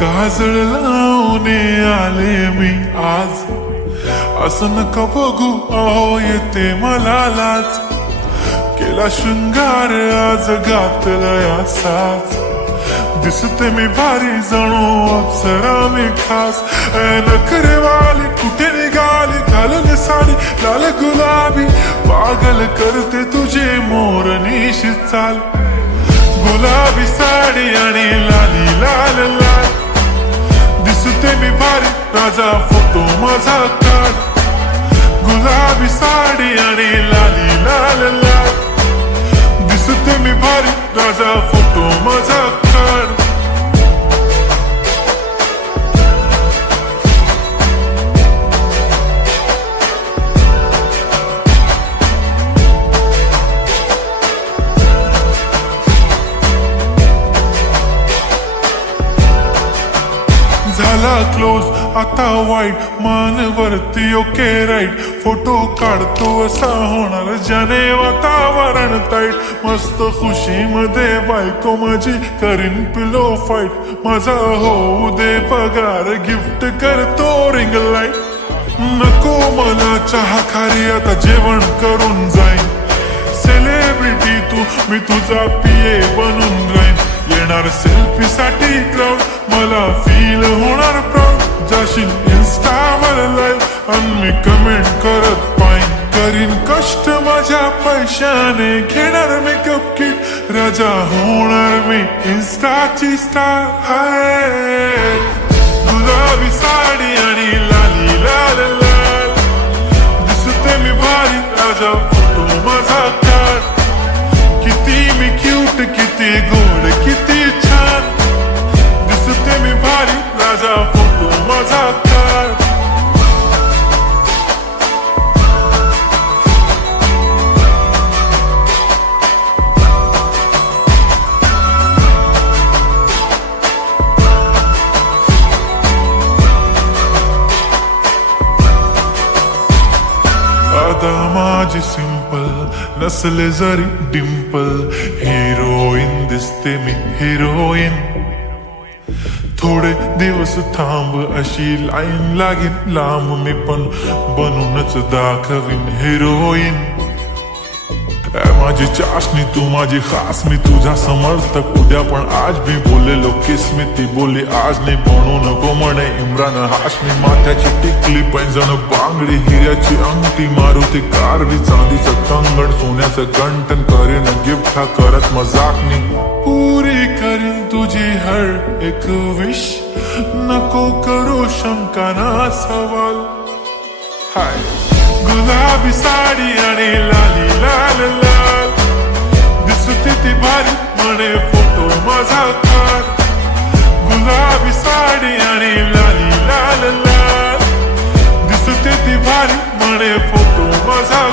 काजळ लावून आले मी आज, असं नका बघू अहो येते मला लाज. केला शृंगार आज घातलाय असाच, दिसते मी भारी जणू अप्सरा मी खास. नखरेवाली कुठे निघाली घालून साडी लाल गुलाबी, पागल करते तुझे मोरनीशी चाल. गुलाबी साडी आणि लाली लाल लाल, दिसते मी भारी राजा फोटो माझा काढ. गुलाबी साडी आणि लाली लाल लाल, दिसते मी भारी राजा फोटो माझा काढ. झाला क्लोज आता वाईट, मान वरती ओके राईट. फोटो काढतो असा होणार ज्याने वातावरण ताईट. मस्त खुशी मध्ये बायको माझी करीन पिलो फाईट. माझा होऊ दे पगार गिफ्ट करतो रिंग लाईट. नको मला चहा खारी आता जेवण करून जाईन. सेलिब्रिटी तू मी तुझा पिये बनून राहीन. येणार सेल्फी साठी क्राऊड मला फील होणार प्राऊड. जाशील इन्स्टावर लाईव्ह आणि मी कमेंट करत पाईन. करीन कष्ट माझ्या पैशाने घेणार मेकअप किट. राजा होणार मी इन्स्टाची स्टार. हाय गुलाबी साडी आणि लाली लाल लाल, दिसते मी भारी राजा फोटो माझा काढ. किती मी क्यूट किती गोड किती छान, दिसते मी भारी राजा फोटो माझा काढ. आता माझी सिंपल नसले जरी डिंपल, हिरोईन दिसते मी हिरोईन. थोडे दिवस थांब अशी लाईन लागेल लांब, मी पण बनूनच दाखवीन हिरोईन. माझी चाशनी तू माझी खास, मी तुझा समर्थक उद्या पण आज मी बोलेलो किस्मी. ती बोली आज नाही बनू नको म्हणे इम्रान हाशमी. माथ्याची टिकली पैंजण बांगडी हिऱ्याची अंगठी, मारुती कारवी चांदीचं कंगण सोन्याचं गंटन. करीन गिफ्ट हा करत मजाक मी, पुरी करीन तुझी हर एक विश. नको करू शंका ना सवाल. हाय गुलाबी साडी आणि लाली लाल लाल, दिसते ती भारी म्हणे फोटो माझा काढ. गुलाबी साडी आणि लाली लाल लाल, दिसते ती भारी म्हणे फोटो माझा